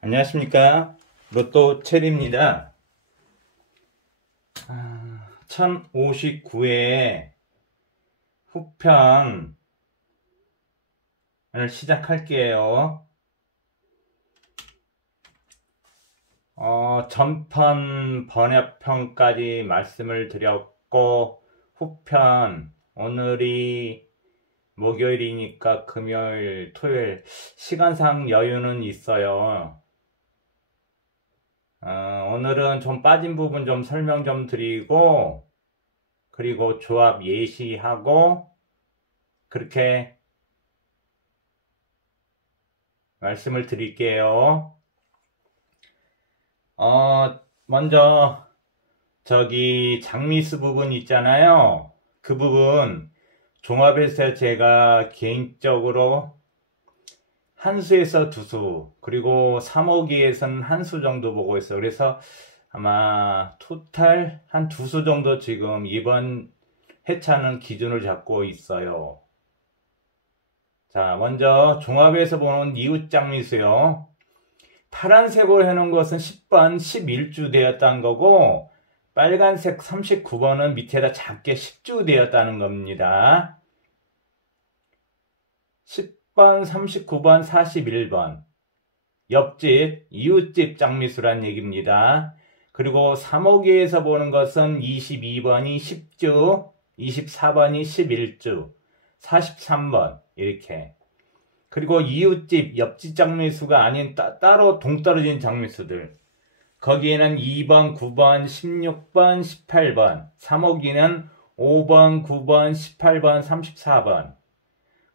안녕하십니까. 로또 체리입니다. 1059회 후편을 시작할게요. 전편 번역편까지 말씀을 드렸고, 후편, 오늘이 목요일이니까 금요일, 토요일, 시간상 여유는 있어요. 오늘은 좀 빠진 부분 좀 설명 좀 드리고, 그리고 조합 예시하고, 그렇게 말씀을 드릴게요. 먼저, 장미수 부분 있잖아요. 그 부분, 종합해서 제가 개인적으로 한 수에서 두 수, 그리고 3호기에서는 한 수 정도 보고 있어요. 그래서 아마 토탈 한 두 수 정도 지금 이번 회차는 기준을 잡고 있어요. 자, 먼저 종합에서 보는 이웃장미수요. 파란색으로 해놓은 것은 10번 11주 되었다는 거고, 빨간색 39번은 밑에다 작게 10주 되었다는 겁니다. 10번, 39번, 41번. 옆집, 이웃집 장미수란 얘기입니다. 그리고 3호기에서 보는 것은 22번이 10주, 24번이 11주, 43번, 이렇게. 그리고 이웃집, 옆집 장미수가 아닌 따로 동떨어진 장미수들. 거기에는 2번, 9번, 16번, 18번, 3호기는 5번, 9번, 18번, 34번.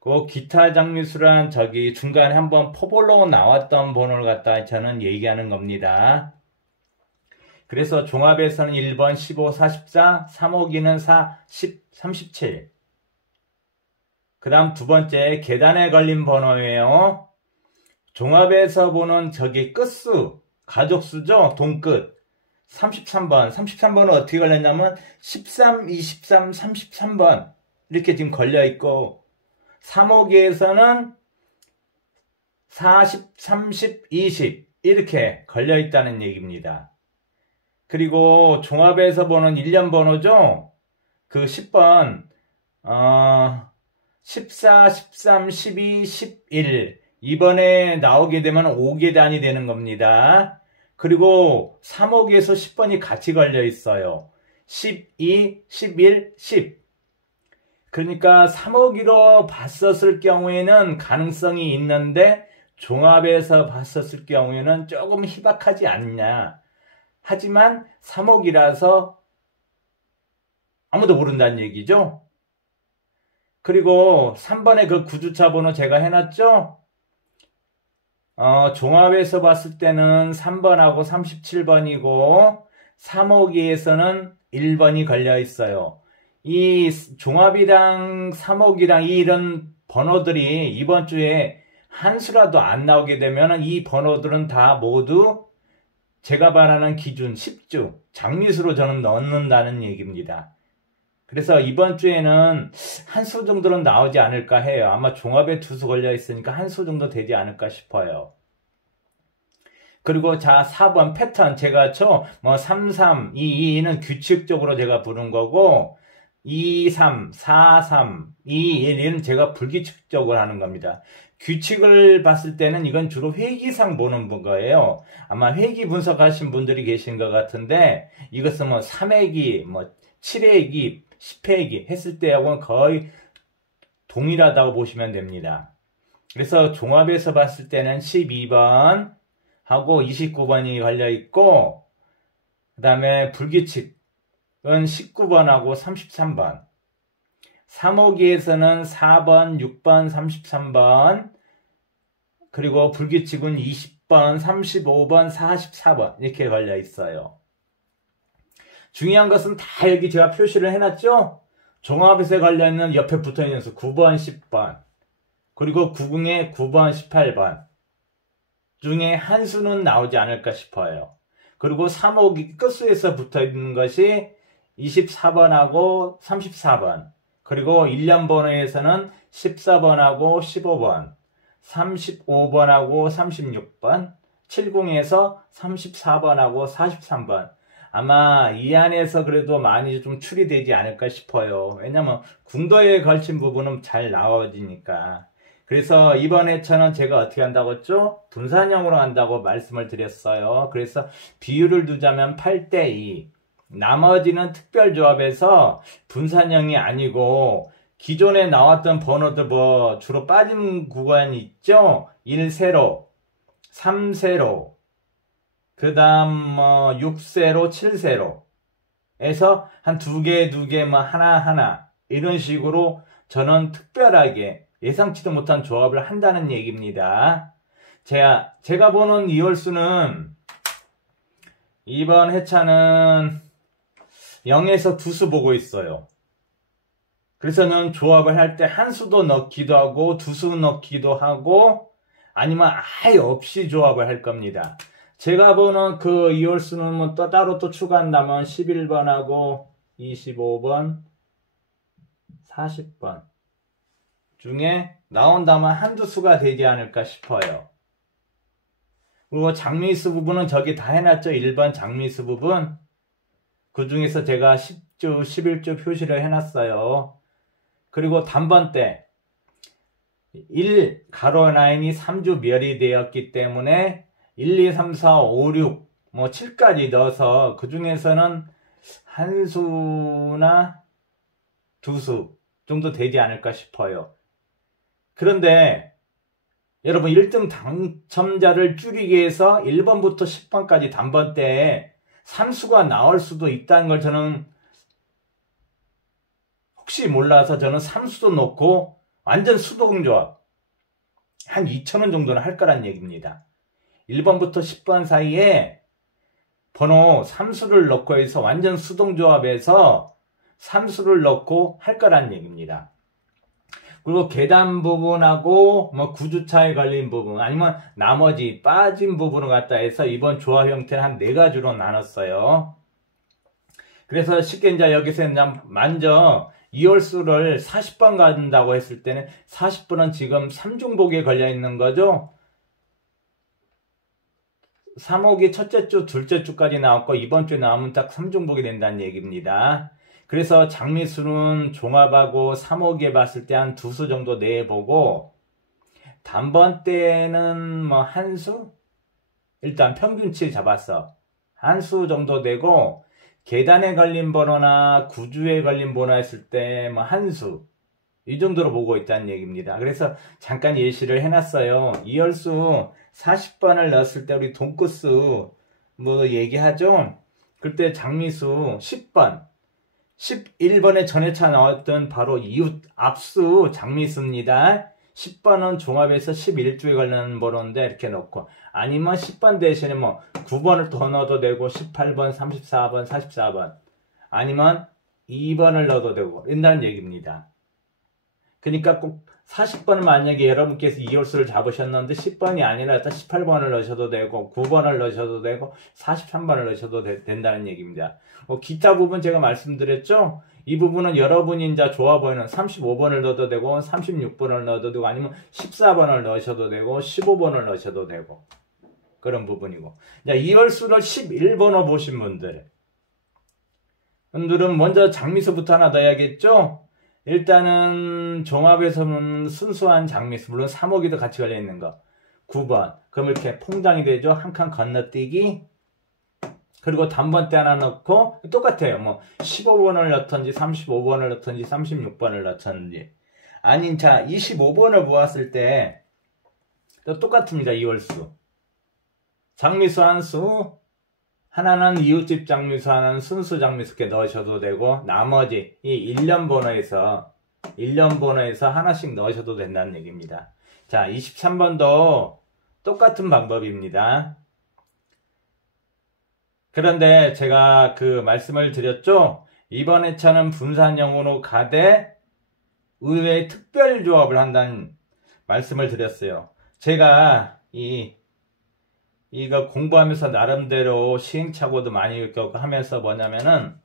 그 기타 장미수란 중간에 한번 포볼로 나왔던 번호를 갖다 저는 얘기하는 겁니다. 그래서 종합에서는 1번, 15, 44, 3호기는 4, 10, 37. 그 다음 두 번째 계단에 걸린 번호예요. 종합에서 보는 끝수, 가족수죠. 동끝. 33번. 33번은 어떻게 걸렸냐면 13, 23, 33번. 이렇게 지금 걸려있고, 3호기에서는 40, 30, 20 이렇게 걸려있다는 얘기입니다. 그리고 종합에서 보는 1년 번호죠. 그 10번 14, 13, 12, 11 이번에 나오게 되면 5계단이 되는 겁니다. 그리고 3호기에서 10번이 같이 걸려있어요. 12, 11, 10 그러니까 3호기로 봤었을 경우에는 가능성이 있는데 종합에서 봤었을 경우에는 조금 희박하지 않냐. 하지만 3호기라서 아무도 모른다는 얘기죠. 그리고 3번에 그 구주차 번호 제가 해놨죠. 종합에서 봤을 때는 3번하고 37번이고 3호기에서는 1번이 걸려 있어요. 이 종합이랑 3호기랑 이런 번호들이 이번 주에 한 수라도 안 나오게 되면 이 번호들은 다 모두 제가 말하는 기준 10주 장미수로 저는 넣는다는 얘기입니다. 그래서 이번 주에는 한 수 정도는 나오지 않을까 해요. 아마 종합에 두 수 걸려 있으니까 한 수 정도 되지 않을까 싶어요. 그리고 4번 패턴 제가 33, 22는 규칙적으로 제가 부른 거고 23, 43, 21은 제가 불규칙적으로 하는 겁니다. 규칙을 봤을 때는 이건 주로 회기상 보는 거예요. 아마 회기 분석하신 분들이 계신 것 같은데 이것은 3회기, 7회기, 10회기 했을 때하고는 거의 동일하다고 보시면 됩니다. 그래서 종합에서 봤을 때는 12번 하고 29번이 걸려있고 그 다음에 불규칙은 19번하고 33번 3호기에서는 4번, 6번, 33번 그리고 불규칙은 20번, 35번, 44번 이렇게 걸려있어요. 중요한 것은 다 여기 제가 표시를 해놨죠? 종합에서 걸려있는 옆에 붙어있는 수 9번, 10번 그리고 9궁에 9번, 18번 중에 한 수는 나오지 않을까 싶어요. 그리고 3호기 끝수에서 붙어있는 것이 24번하고 34번 그리고 1년 번호에서는 14번하고 15번 35번하고 36번 70에서 34번하고 43번. 아마 이 안에서 그래도 많이 좀 추리되지 않을까 싶어요. 왜냐면 궁도에 걸친 부분은 잘 나와지니까. 그래서 이번 회차는 제가 어떻게 한다고 했죠? 분산형으로 한다고 말씀을 드렸어요. 그래서 비율을 두자면 8대2. 나머지는 특별조합에서 분산형이 아니고 기존에 나왔던 번호들 뭐 주로 빠진 구간이 있죠? 1세로, 3세로, 그 다음 뭐 6세로, 7세로 에서 한 두 개 뭐 하나 이런 식으로 저는 특별하게 예상치도 못한 조합을 한다는 얘기입니다. 제가 보는 이월수는 이번 회차는 0에서 2수 보고 있어요. 그래서 저는 조합을 할 때 한 수도 넣기도 하고 2수 넣기도 하고 아니면 아예 없이 조합을 할 겁니다. 제가 보는 그 이월수는 뭐 따로 또 추가한다면 11번하고 25번, 40번 중에 나온다면 한두 수가 되지 않을까 싶어요. 그리고 장미수 부분은 저기 다 해놨죠. 1번 장미수 부분. 그 중에서 제가 10주, 11주 표시를 해놨어요. 그리고 단번대 1 가로 라인이 3주 멸이 되었기 때문에 1, 2, 3, 4, 5, 6, 뭐 7까지 넣어서 그 중에서는 한 수나 두 수 정도 되지 않을까 싶어요. 그런데 여러분 1등 당첨자를 줄이기 위해서 1번부터 10번까지 단번대에 3수가 나올 수도 있다는 걸 저는 혹시 몰라서 저는 3수도 넣고 완전 수동조합 한 2,000원 정도는 할 거란 얘기입니다. 1번부터 10번 사이에 번호 3수를 넣고 해서 완전 수동조합에서 3수를 넣고 할 거란 얘기입니다. 그리고 계단 부분하고 뭐 구주차에 걸린 부분 아니면 나머지 빠진 부분을 갖다 해서 이번 조합 형태는 한 4가지로 나눴어요. 그래서 쉽게 이제 여기서 먼저 이월수를 40번 간다고 했을 때는 40번은 지금 3중복에 걸려 있는 거죠. 3호기 첫째 주, 둘째 주까지 나왔고 이번 주에 나오면 딱 3중복이 된다는 얘기입니다. 그래서 장미수는 종합하고 3호기에 봤을 때 한 2수 정도 내보고 단번 때는 뭐 한 수? 일단 평균치 잡았어. 한 수 정도 되고 계단에 걸린 번호나 구주에 걸린 번호 했을 때 뭐 한 수. 이 정도로 보고 있다는 얘기입니다. 그래서 잠깐 예시를 해놨어요. 이월수 40번을 넣었을 때 우리 돈코스 뭐 얘기하죠? 그때 장미수 10번 11번에 전회차 나왔던 바로 이웃 압수 장미수입니다. 10번은 종합에서 11주에 걸리는 번호인데 이렇게 넣고 아니면 10번 대신에 뭐 9번을 더 넣어도 되고 18번, 34번, 44번 아니면 2번을 넣어도 되고 된다는 얘기입니다. 그러니까 꼭 40번은 만약에 여러분께서 이월수를 잡으셨는데 10번이 아니라 18번을 넣으셔도 되고 9번을 넣으셔도 되고 43번을 넣으셔도 된다는 얘기입니다. 기타 부분 제가 말씀드렸죠? 이 부분은 여러분이 이제 좋아 보이는 35번을 넣어도 되고 36번을 넣어도 되고 아니면 14번을 넣으셔도 되고 15번을 넣으셔도 되고 그런 부분이고 이월수를 11번호 보신 분들은 먼저 장미수부터 하나 넣어야겠죠? 일단은 종합에서는 순수한 장미수 물론 3호기도 같이 걸려있는 거 9번 그럼 이렇게 퐁당이 되죠. 한 칸 건너뛰기 그리고 단번대 하나 넣고 똑같아요. 뭐 15번을 넣던지 35번을 넣던지 36번을 넣던지 아닌 자 25번을 보았을 때 또 똑같습니다. 이월수 장미수 한 수 하나는 이웃집 장미수 하나는 순수 장미수 이렇게 넣으셔도 되고 나머지 이 1년 번호에서 하나씩 넣으셔도 된다는 얘기입니다. 자 23번도 똑같은 방법입니다. 그런데 제가 그 말씀을 드렸죠. 이번 회차는 분산형으로 가되 의외의 특별조합을 한다는 말씀을 드렸어요. 제가 이거 공부하면서 나름대로 시행착오도 많이 겪고 하면서 뭐냐면은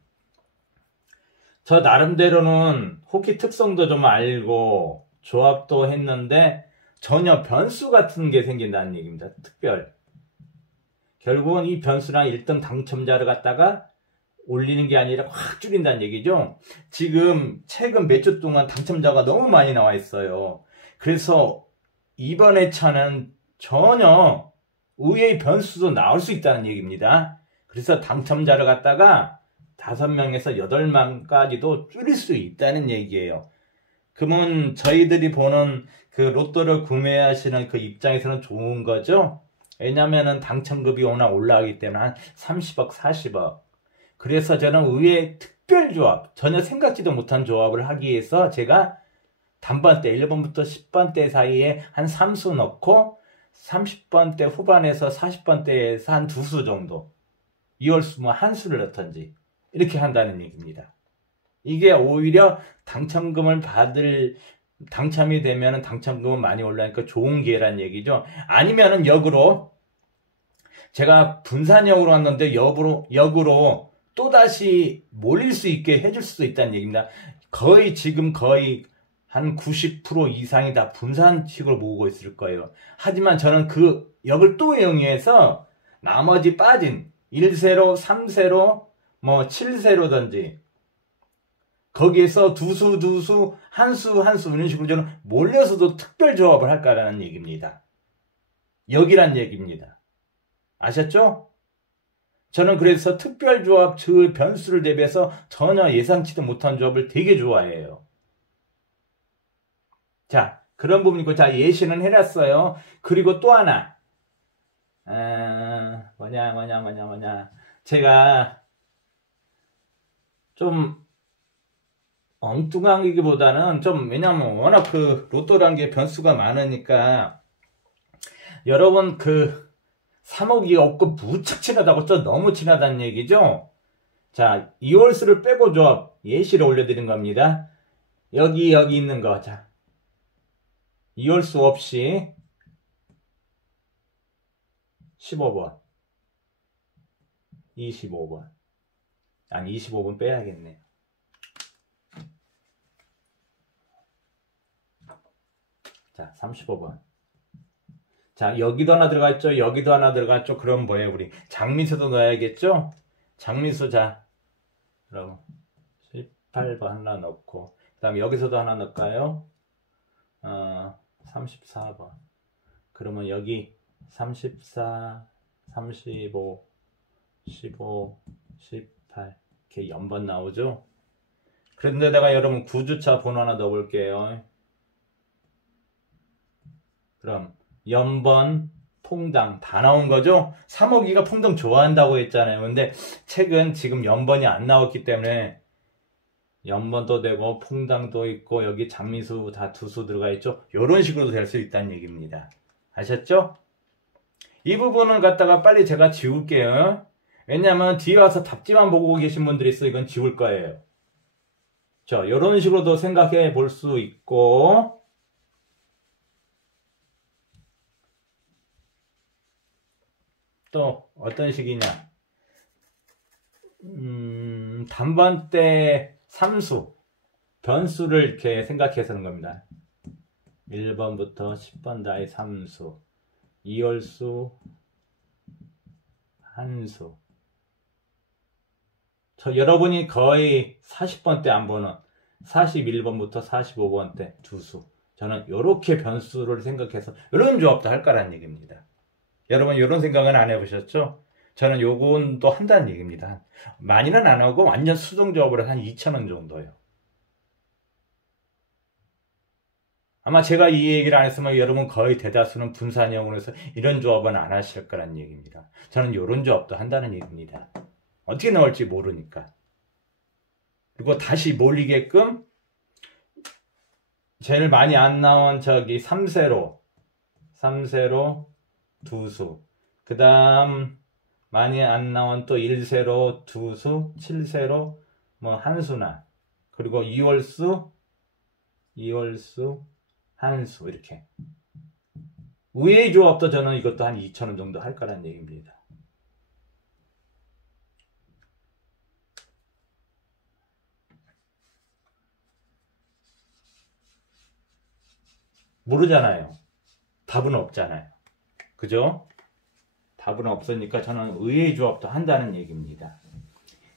저 나름대로는 호키 특성도 좀 알고 조합도 했는데 전혀 변수 같은 게 생긴다는 얘기입니다. 특별. 결국은 이 변수랑 1등 당첨자를 갖다가 올리는 게 아니라 확 줄인다는 얘기죠. 지금 최근 몇 주 동안 당첨자가 너무 많이 나와 있어요. 그래서 이번 회차는 전혀 의외의 변수도 나올 수 있다는 얘기입니다. 그래서 당첨자를 갖다가 5명에서 8명까지도 줄일 수 있다는 얘기예요. 그러면 저희들이 보는 그 로또를 구매하시는 그 입장에서는 좋은 거죠. 왜냐면은 당첨금이 워낙 올라가기 때문에 한 30억, 40억. 그래서 저는 의외의 특별조합, 전혀 생각지도 못한 조합을 하기 위해서 제가 단번대 1번부터 10번대 사이에 한 3수 넣고 30번대 후반에서 40번대에서 한 2수 정도, 2월수 뭐 한 수를 넣던지 이렇게 한다는 얘기입니다. 이게 오히려 당첨이 되면 당첨금은 많이 올라니까 좋은 기회란 얘기죠. 아니면은 역으로 제가 분산역으로 왔는데 역으로 또다시 몰릴 수 있게 해줄 수도 있다는 얘기입니다. 지금 거의 한 90% 이상이 다 분산식으로 모으고 있을 거예요. 하지만 저는 그 역을 또 이용해서 나머지 빠진 1세로, 3세로, 뭐 7세로든지 거기에서 두수, 한수 이런 식으로 저는 몰려서도 특별 조합을 할까라는 얘기입니다. 역이란 얘기입니다. 아셨죠? 저는 그래서 특별 조합 그 변수를 대비해서 전혀 예상치도 못한 조합을 되게 좋아해요. 자, 그런 부분이고, 자, 예시는 해놨어요. 그리고 또 하나. 제가 좀 엉뚱하기보다는 왜냐면 워낙 그 로또란 게 변수가 많으니까 여러분 3억이 없고 무척 친하다고 너무 친하다는 얘기죠. 자, 2월수를 빼고 조합 예시를 올려드린 겁니다. 여기 있는 거. 자, 2월수 없이 15번 25번 아니 25번 빼야겠네요. 자, 35번. 자, 여기도 하나 들어가 있죠. 여기도 하나 들어가 있죠. 그럼 뭐예요? 우리 장미수도 넣어야겠죠. 장미수. 자, 그럼 18번 하나 넣고, 그 다음에 여기서도 하나 넣을까요? 34번. 그러면 여기 34, 35, 15, 18 이렇게 연번 나오죠. 그런데다가 여러분 9주차 번호 하나 넣어볼게요. 그럼 연번, 퐁당 다 나온 거죠? 3억이가 퐁당 좋아한다고 했잖아요. 근데 책은 지금 연번이 안 나왔기 때문에 연번도 되고 퐁당도 있고 여기 장미수 다 2수 들어가 있죠. 이런 식으로도 될 수 있다는 얘기입니다. 아셨죠? 이 부분을 갖다가 빨리 제가 지울게요. 왜냐면 뒤에 와서 답지만 보고 계신 분들이 있어. 이건 지울 거예요. 자, 이런 식으로도 생각해 볼 수 있고, 또 어떤 식이냐, 단번대 3수 변수를 이렇게 생각해서 하는 겁니다. 1번부터 10번 다의 3수, 2월수, 한수. 여러분이 거의 40번대 안 보는 41번부터 45번대 2수. 저는 이렇게 변수를 생각해서 이런 조합도 할 거라는 얘기입니다. 여러분 이런 생각은 안 해보셨죠? 저는 요건 또 한다는 얘기입니다. 많이는 안 하고 완전 수동 조합으로 한 2,000원 정도요. 아마 제가 이 얘기를 안 했으면 여러분 거의 대다수는 분산형으로 해서 이런 조합은 안 하실 거라는 얘기입니다. 저는 이런 조합도 한다는 얘기입니다. 어떻게 나올지 모르니까. 그리고 다시 몰리게끔 제일 많이 안 나온 3세로 2수. 그 다음 많이 안 나온 또 1세로 2수, 7세로 뭐 한수나, 그리고 2월수, 한수 이렇게. 우회의 조합도 저는 이것도 한 2,000원 정도 할 거라는 얘기입니다. 모르잖아요. 답은 없잖아요. 그죠? 답은 없으니까 저는 의의 조합도 한다는 얘기입니다.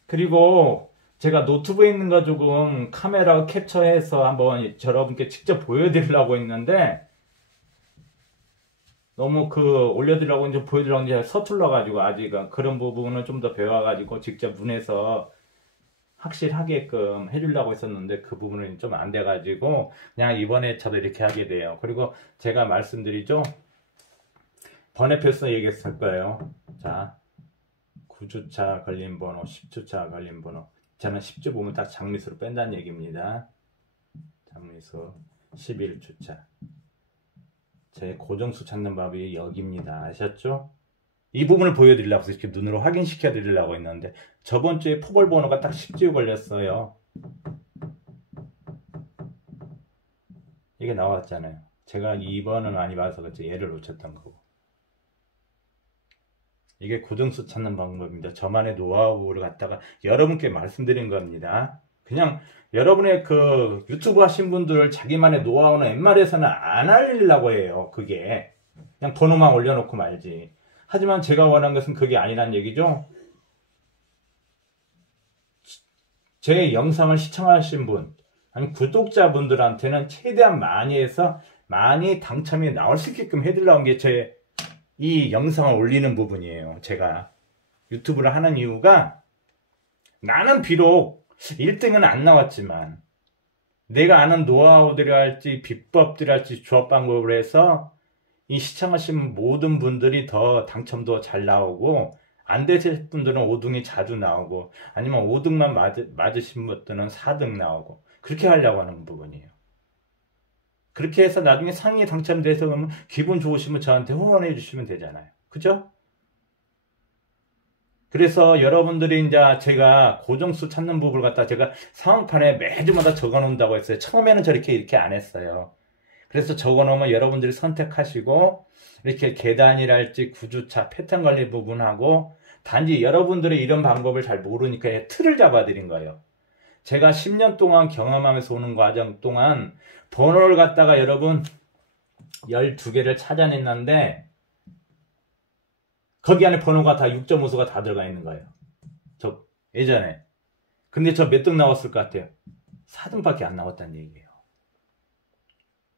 그리고 제가 노트북에 있는 거 조금 카메라 캡처해서 한번 여러분께 직접 보여드리려고 했는데 너무 올려드리려고 이제 보여드리려고 이제 서툴러가지고 아직 그런 부분은 좀 더 배워가지고 직접 눈에서 확실하게끔 해주려고 했었는데 그 부분은 좀 안 돼가지고 그냥 이번에 저도 이렇게 하게 돼요. 그리고 제가 말씀드리죠. 번외표에서 얘기했을 거예요. 자, 9주차 걸린 번호, 10주차 걸린 번호. 저는 10주 보면 딱 장미수로 뺀다는 얘기입니다. 장미수 11주차. 제 고정수 찾는 법이 여기입니다. 아셨죠? 이 부분을 보여드리려고 해서 이렇게 눈으로 확인시켜 드리려고 했는데 저번 주에 포벌 번호가 딱 10주 걸렸어요. 이게 나왔잖아요. 제가 2번은 많이 봐서 그렇지 얘를 놓쳤던 거고. 이게 고정수 찾는 방법입니다. 저만의 노하우를 갖다가 여러분께 말씀드린 겁니다. 그냥 여러분의 유튜브 하신 분들 자기만의 노하우는 웬만해서는 안 알리려고 해요. 그게 그냥 번호만 올려놓고 말지. 하지만 제가 원하는 것은 그게 아니란 얘기죠. 제 영상을 시청하신 분 아니 구독자분들한테는 최대한 많이 해서 많이 당첨이 나올 수 있게끔 해드리려는 게 제 이 영상을 올리는 부분이에요. 제가 유튜브를 하는 이유가 나는 비록 1등은 안 나왔지만 내가 아는 노하우들이 할지 비법들이 할지 조합 방법을 해서 이 시청하신 모든 분들이 더 당첨도 잘 나오고 안 되실 분들은 5등이 자주 나오고 아니면 5등만 맞으신 분들은 4등 나오고 그렇게 하려고 하는 부분이에요. 그렇게 해서 나중에 상위 당첨돼서 그러면 기분 좋으시면 저한테 후원해 주시면 되잖아요. 그죠? 그래서 여러분들이 이제 제가 고정수 찾는 부분을 갖다 제가 상황판에 매주마다 적어 놓는다고 했어요. 처음에는 이렇게 안 했어요. 그래서 적어 놓으면 여러분들이 선택하시고 이렇게 계단이랄지 구주차 패턴 관리 부분하고 단지 여러분들이 이런 방법을 잘 모르니까 틀을 잡아 드린 거예요. 제가 10년 동안 경험하면서 오는 과정 동안 번호를 갖다가 여러분 12개를 찾아냈는데 거기 안에 번호가 다 6.5수가 다 들어가 있는 거예요. 저 예전에. 근데 저 몇 등 나왔을 것 같아요? 4등밖에 안 나왔다는 얘기예요.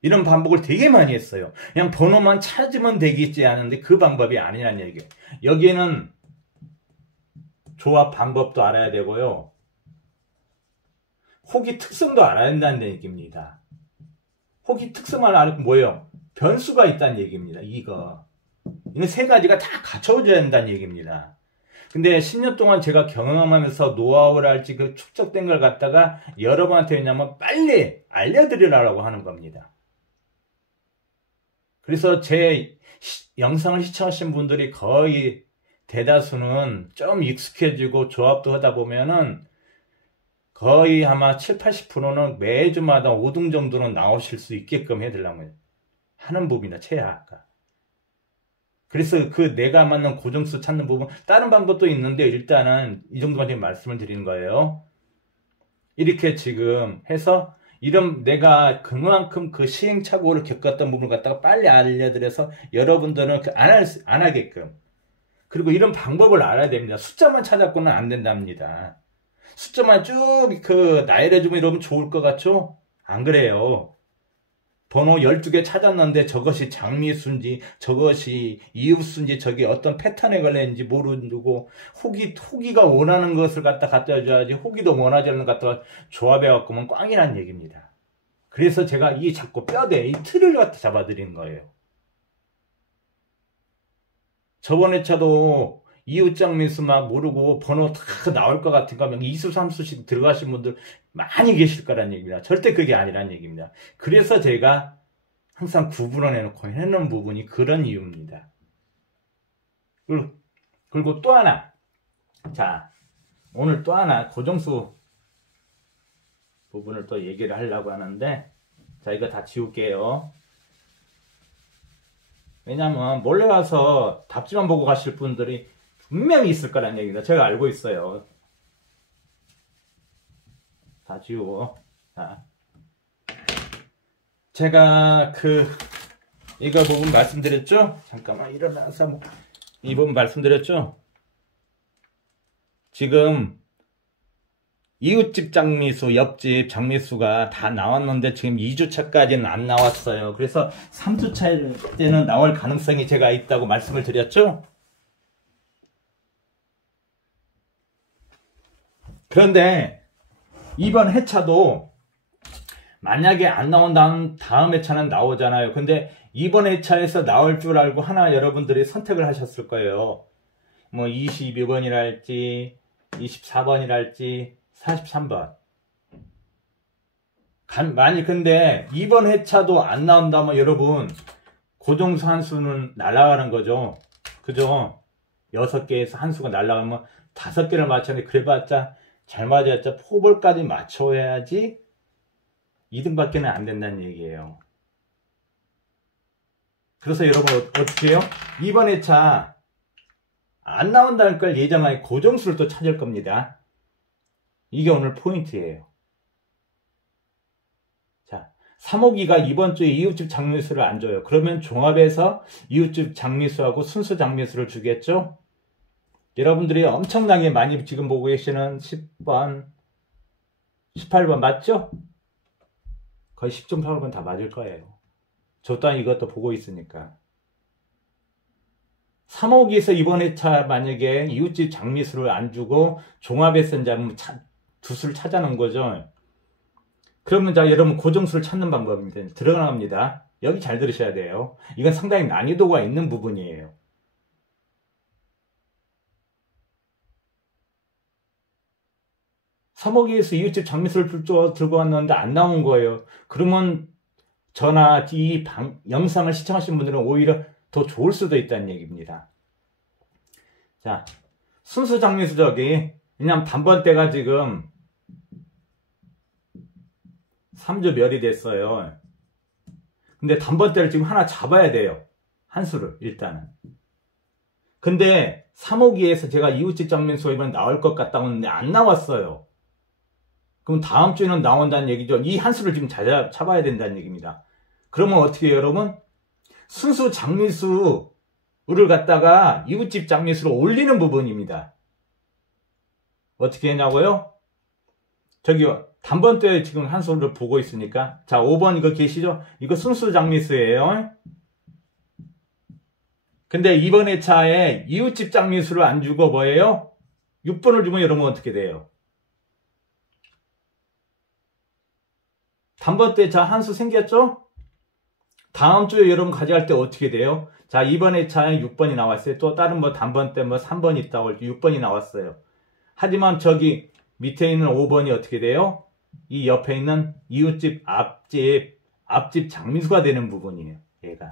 이런 반복을 되게 많이 했어요. 그냥 번호만 찾으면 되겠지 하는데 그 방법이 아니라는 얘기예요. 여기에는 조합 방법도 알아야 되고요. 호기 특성도 알아야 된다는 얘기입니다. 호기 특성만 알면 뭐예요? 변수가 있다는 얘기입니다. 이는 세 가지가 다 갖춰져야 된다는 얘기입니다. 근데 10년 동안 제가 경험하면서 노하우를 할지 축적된 걸 갖다가 여러분한테 왜냐면 빨리 알려드리려고 하는 겁니다. 그래서 제 영상을 시청하신 분들이 거의 대다수는 좀 익숙해지고 조합도 하다 보면은 거의 아마 7, 80%는 매주마다 5등 정도는 나오실 수 있게끔 해드리려고 하는 부분이다. 최하가. 그래서 내가 맞는 고정수 찾는 부분 다른 방법도 있는데 일단은 이 정도만 지금 말씀을 드리는 거예요. 이렇게 지금 해서 이런 내가 그만큼 시행착오를 겪었던 부분을 갖다가 빨리 알려드려서 여러분들은 안 하게끔 그리고 이런 방법을 알아야 됩니다. 숫자만 찾았고는 안 된답니다. 숫자만 쭉 나열해주면 이러면 좋을 것 같죠? 안 그래요. 번호 12개 찾았는데 저것이 장미수인지 저것이 이웃수인지 저게 어떤 패턴에 걸렸는지 모르고 호기가 원하는 것을 갖다 줘야지 호기도 원하지 않는 것 갖다가 조합해 갖고는 꽝이라는 얘기입니다. 그래서 제가 이 자꾸 뼈대 이 틀을 갖다 잡아드린 거예요. 저번에 저도 이웃 장미수 막 모르고 번호 다 나올 것 같은 거 하면 2수 3수씩 들어가신 분들 많이 계실 거란 얘기입니다. 절대 그게 아니란 얘기입니다. 그래서 제가 항상 구분을 해놓고 해놓은 부분이 그런 이유입니다. 그리고 또 하나. 자, 오늘 또 하나 고정수 부분을 또 얘기를 하려고 하는데 자, 이거 다 지울게요. 왜냐면 몰래 와서 답지만 보고 가실 분들이 분명히 있을 거란 얘기입니다. 제가 알고 있어요. 다 지우고. 자. 제가 이거 부분 말씀드렸죠? 잠깐만 일어나서 이 부분 말씀드렸죠? 지금 이웃집 장미수, 옆집 장미수가 다 나왔는데 지금 2주차까지는 안 나왔어요. 그래서 3주차 때는 나올 가능성이 제가 있다고 말씀을 드렸죠? 그런데 이번 회차도 만약에 안 나온다면 다음 회차는 나오잖아요. 근데 이번 회차에서 나올 줄 알고 하나 여러분들이 선택을 하셨을 거예요. 뭐 22번이랄지 24번이랄지 43번. 만약 근데 이번 회차도 안 나온다면 여러분 고정수 한 수는 날아가는 거죠. 그죠? 6개에서 한 수가 날아가면 5개를 맞췄는데 그래봤자 잘 맞았자 포볼까지 맞춰야지 2등밖에는 안 된다는 얘기예요. 그래서 여러분 어떻게 해요? 이번 회차 안 나온다는 걸 예정하에 고정수를 또 찾을 겁니다. 이게 오늘 포인트예요. 자, 3호기가 이번 주에 이웃집 장미수를 안 줘요. 그러면 종합해서 이웃집 장미수하고 순수 장미수를 주겠죠? 여러분들이 엄청나게 많이 지금 보고 계시는 10번, 18번 맞죠? 거의 10.8번 다 맞을 거예요. 저 또한 이것도 보고 있으니까. 3호기에서 이번 회차 만약에 이웃집 장미수를 안 주고 종합에서 이제 두 수를 찾아놓은 거죠. 그러면 자 여러분 고정수를 찾는 방법입니다. 들어갑니다. 여기 잘 들으셔야 돼요. 이건 상당히 난이도가 있는 부분이에요. 삼호기에서 이웃집 장미수를 들고 왔는데 안 나온 거예요. 그러면 저나 이 영상을 시청하신 분들은 오히려 더 좋을 수도 있다는 얘기입니다. 자, 순수 장미수 저기 왜냐면 단번대가 지금 3주 멸이 됐어요. 근데 단번대를 지금 하나 잡아야 돼요. 한 수를 일단은. 근데 3호기에서 제가 이웃집 장미수 이번에 나올 것 같다고 했는데 안 나왔어요. 그럼 다음 주에는 나온다는 얘기죠. 이 한 수를 지금 잡아야 된다는 얘기입니다. 그러면 어떻게 해요, 여러분? 순수 장미수를 갖다가 이웃집 장미수로 올리는 부분입니다. 어떻게 했냐고요? 저기 단번대 지금 한 수를 보고 있으니까 자 5번 이거 계시죠? 이거 순수 장미수예요. 근데 이번 회차에 이웃집 장미수를 안 주고 뭐예요? 6번을 주면 여러분 어떻게 돼요? 단번대 자 한 수 생겼죠? 다음 주에 여러분 가져갈 때 어떻게 돼요? 자 이번 회차에 6번이 나왔어요. 또 다른 뭐 단번대 뭐 3번 있다고 할 때 6번이 나왔어요. 하지만 저기 밑에 있는 5번이 어떻게 돼요? 이 옆에 있는 이웃집 앞집 장미수가 되는 부분이에요. 얘가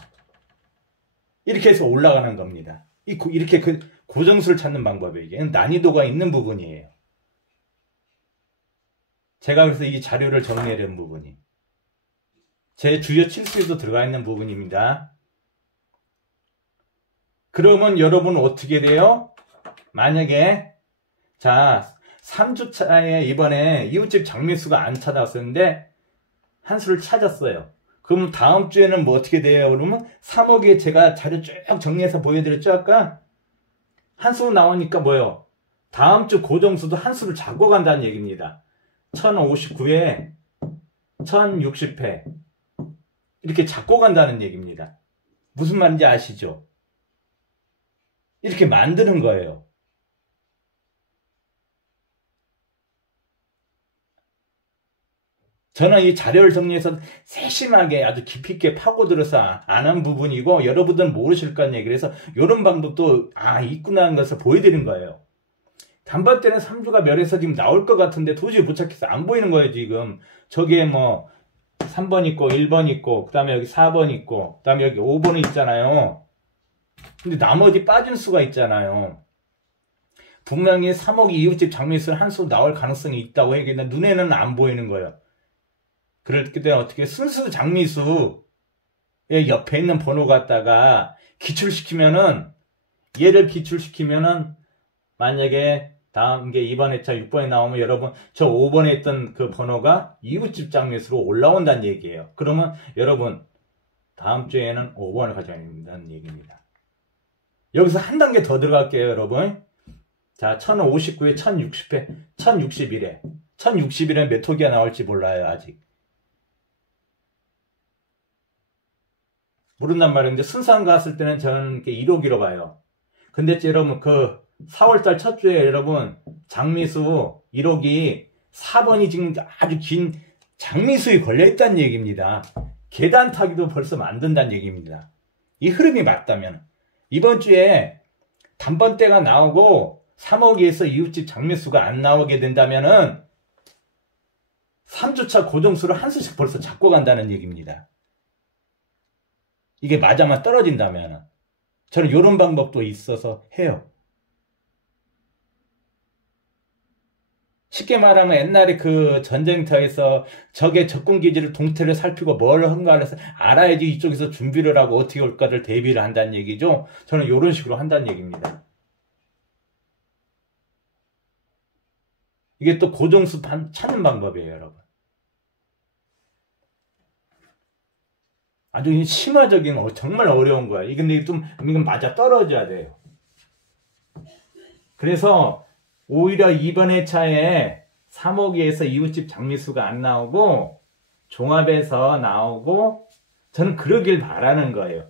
이렇게 해서 올라가는 겁니다. 이렇게 그 고정수를 찾는 방법이에요. 이게 난이도가 있는 부분이에요. 제가 그래서 이 자료를 정리하려는 부분이 제 주요 칠수에도 들어가 있는 부분입니다. 그러면 여러분 어떻게 돼요? 만약에 자 3주차에 이번에 이웃집 장미수가 안 찾아왔었는데 한 수를 찾았어요. 그럼 다음 주에는 뭐 어떻게 돼요? 그러면 3호기에 제가 자료 쭉 정리해서 보여드렸죠 아까? 한 수 나오니까 뭐요? 다음 주 고정수도 한 수를 잡고 간다는 얘기입니다. 1059회 1060회 이렇게 잡고 간다는 얘기입니다. 무슨 말인지 아시죠? 이렇게 만드는 거예요. 저는 이 자료를 정리해서 세심하게 아주 깊이 있게 파고들어서 아는 부분이고 여러분들은 모르실 거란 얘기를 해서 이런 방법도 있구나 하는 것을 보여드린 거예요. 단번대는 3주가 멸해서 지금 나올 것 같은데 도저히 못 찾겠어. 안 보이는 거예요 지금. 저기에 뭐 3번 있고 1번 있고 그 다음에 여기 4번 있고 그 다음에 여기 5번이 있잖아요. 근데 나머지 빠진 수가 있잖아요. 분명히 3호기 이웃집 장미수 한 수 나올 가능성이 있다고 얘기했는데 눈에는 안 보이는 거예요. 그럴 때 어떻게 순수 장미수의 옆에 있는 번호 갖다가 기출시키면은 얘를 기출시키면은 만약에 다음 게 2번 회차 6번에 나오면 여러분 저 5번에 있던 그 번호가 이웃집 장미수로 올라온다는 얘기예요. 그러면 여러분 다음 주에는 5번을 가져야 된다는 얘기입니다. 여기서 한 단계 더 들어갈게요, 여러분. 자, 1059에 1060회, 1061회. 1061회 몇 호기가 나올지 몰라요, 아직. 모른단 말인데, 순산 갔을 때는 저는 1호기로 봐요. 근데 여러분, 그 4월달 첫 주에 여러분, 장미수 1호기 4번이 지금 아주 긴 장미수에 걸려있다는 얘기입니다. 계단 타기도 벌써 만든다는 얘기입니다. 이 흐름이 맞다면. 이번 주에 단번대가 나오고 3호기에서 이웃집 장미수가 안 나오게 된다면은 3주차 고정수를 한 수씩 벌써 잡고 간다는 얘기입니다. 이게 맞아만 떨어진다면 저는 이런 방법도 있어서 해요. 쉽게 말하면 옛날에 그 전쟁터에서 적의 적군기지를 동태를 살피고 뭘 한가를 해서 알아야지 이쪽에서 준비를 하고 어떻게 올까를 대비를 한다는 얘기죠. 저는 이런 식으로 한다는 얘기입니다. 이게 또 고정수 찾는 방법이에요, 여러분. 아주 심화적인 정말 어려운 거야. 근데 좀 이건 맞아 떨어져야 돼요. 그래서 오히려 이번 회차에 3호기에서 이웃집 장미수가 안 나오고 종합에서 나오고 저는 그러길 바라는 거예요.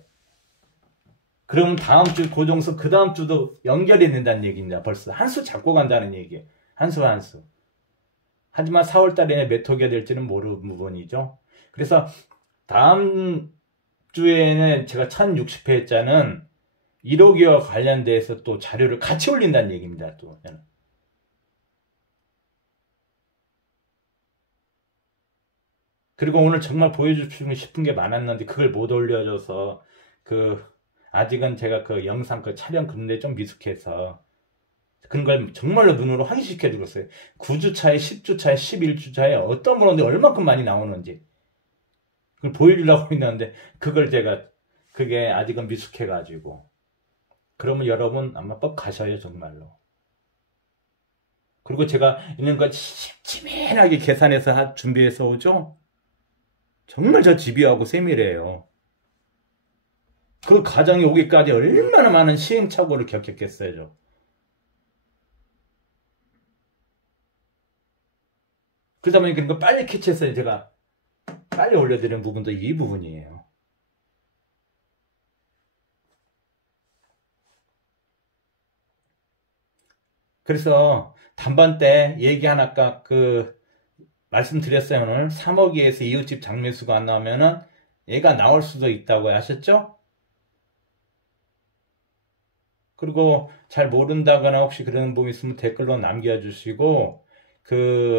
그럼 다음 주 고정수 그 다음 주도 연결이 된다는 얘기입니다. 벌써 한 수 잡고 간다는 얘기예요. 한 수 한 수. 하지만 4월 달에 몇 호기가 될지는 모르는 부분이죠. 그래서 다음 주에는 제가 1060회자는 1호기와 관련돼서 또 자료를 같이 올린다는 얘기입니다. 또 그리고 오늘 정말 보여주고 싶은 게 많았는데 그걸 못 올려줘서 아직은 제가 그 영상 촬영 근데 좀 미숙해서 그런 걸 정말로 눈으로 확인시켜 주었어요. 9주차에 10주차에 11주차에 어떤 번호인데 얼마큼 많이 나오는지 그걸 보여주려고 했는데 그게 아직은 미숙해가지고 그러면 여러분 아마 뻑 가셔요 정말로. 그리고 제가 있는 거 치밀하게 계산해서 준비해서 오죠. 정말 저 집요하고 세밀해요. 그 과정이 오기까지 얼마나 많은 시행착오를 겪었겠어요. 저. 그러다 보니 그런 거 빨리 캐치해서 제가 빨리 올려드리는 부분도 이 부분이에요. 그래서 단번때 얘기 하나 아까 말씀드렸어요. 오늘 3호기에서 이웃집 장미수가 안 나오면은 얘가 나올 수도 있다고 하셨죠? 그리고 잘 모른다거나 혹시 그런 부분 있으면 댓글로 남겨주시고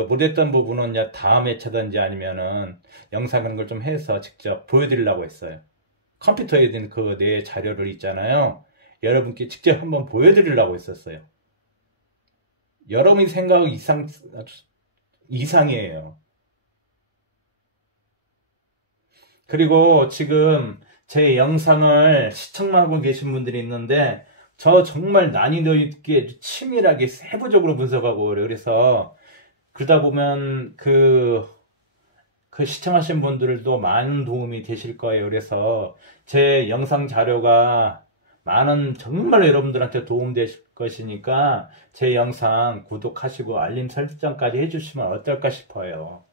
못했던 부분은 다음 회차든지 아니면은 영상 그런 걸 좀 해서 직접 보여드리려고 했어요. 컴퓨터에 든 내 자료를 있잖아요. 여러분께 직접 한번 보여드리려고 했었어요. 여러분이 생각하고 이상이에요. 그리고 지금 제 영상을 시청하고 계신 분들이 있는데 저 정말 난이도 있게 치밀하게 세부적으로 분석하고 그래서 그러다 보면 시청하신 분들도 많은 도움이 되실 거예요. 그래서 제 영상 자료가 정말 여러분들한테 도움되실 것이니까 제 영상 구독하시고 알림 설정까지 해주시면 어떨까 싶어요.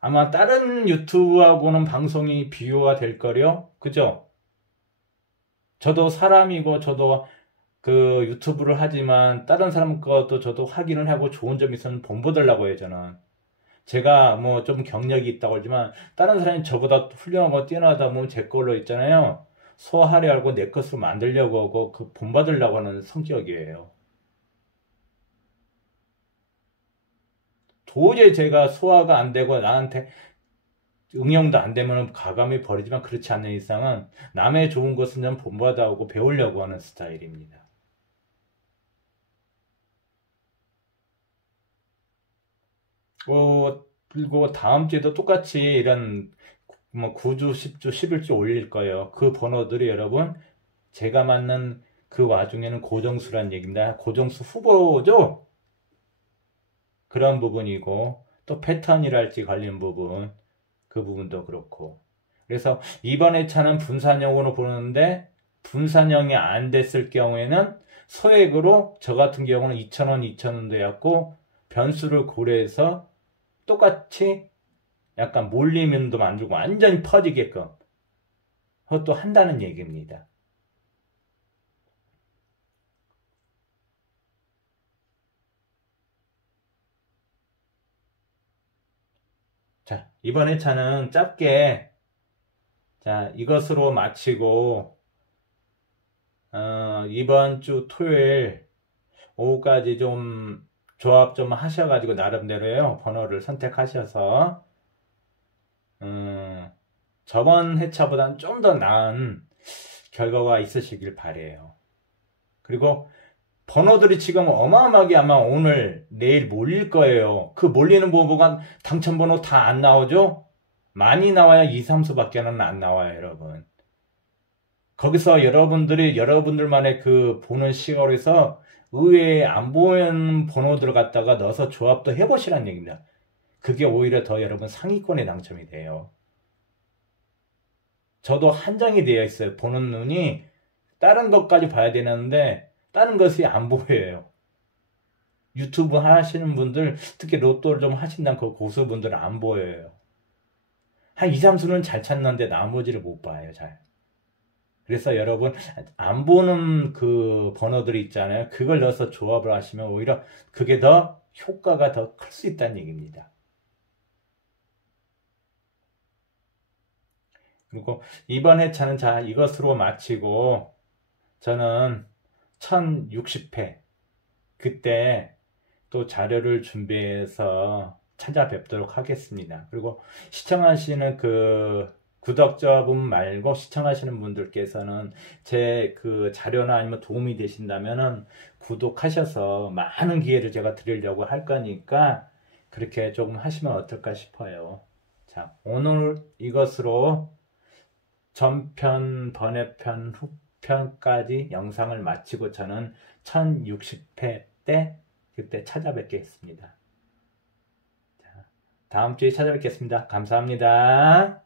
아마 다른 유튜브하고는 방송이 비교가 될 거요. 그죠? 저도 사람이고 저도 유튜브를 하지만 다른 사람 것도 저도 확인을 하고 좋은 점이 있으면 본보달라고 해요. 저는 제가 좀 경력이 있다고 하지만 다른 사람이 저보다 훌륭하고 뛰어나다 보면 제 걸로 있잖아요. 소화하려 하고 내 것으로 만들려고 하고 본받으려고 하는 성격이에요. 도저히 제가 소화가 안 되고 나한테 응용도 안 되면 가감히 버리지만 그렇지 않는 이상은 남의 좋은 것은 좀 본받아오고 배우려고 하는 스타일입니다. 그리고 다음 주에도 똑같이 이런 9주, 10주, 11주 올릴 거예요. 그 번호들이 여러분 제가 맞는 그 와중에는 고정수란 얘기입니다. 고정수 후보죠? 그런 부분이고 또 패턴이랄지 관련 부분 그 부분도 그렇고 그래서 이번 회차는 분산형으로 보는데 분산형이 안 됐을 경우에는 소액으로 저 같은 경우는 2,000원, 2,000원 되었고 변수를 고려해서 똑같이 약간 몰리면도 만들고 완전히 퍼지게끔 그것도 한다는 얘기입니다. 자, 이번 회차는 짧게 자 이것으로 마치고 이번 주 토요일 오후까지 좀 조합 좀 하셔가지고 나름대로요 번호를 선택하셔서 저번 회차보다는 좀 더 나은 결과가 있으시길 바래요. 그리고 번호들이 지금 어마어마하게 아마 오늘 내일 몰릴 거예요. 그 몰리는 번호가 당첨번호 다 안 나오죠? 많이 나와야 2, 3수밖에는 안 나와요, 여러분. 거기서 여러분들만의 그 보는 시각에서 의외에 안 보이는 번호들을 갖다가 넣어서 조합도 해보시라는 얘기입니다. 그게 오히려 더 여러분 상위권에 당첨이 돼요. 저도 한정이 되어 있어요. 보는 눈이 다른 것까지 봐야 되는데 다른 것이 안 보여요. 유튜브 하시는 분들, 특히 로또를 좀 하신다는 그 고수분들은 안 보여요. 한 2, 3수는 잘 찾는데 나머지를 못 봐요, 잘. 그래서 여러분, 안 보는 그 번호들이 있잖아요. 그걸 넣어서 조합을 하시면 오히려 그게 더 효과가 더 클 수 있다는 얘기입니다. 그리고 이번 회차는 자, 이것으로 마치고 저는 1060회 그때 또 자료를 준비해서 찾아뵙도록 하겠습니다. 그리고 시청하시는 그 구독자분 말고 시청하시는 분들께서는 제 그 자료나 아니면 도움이 되신다면은 구독하셔서 많은 기회를 제가 드리려고 할 거니까 그렇게 조금 하시면 어떨까 싶어요. 자, 오늘 이것으로 전편, 번외편, 후편까지 영상을 마치고 저는 1060회 때 그때 찾아뵙겠습니다. 자, 다음 주에 찾아뵙겠습니다. 감사합니다.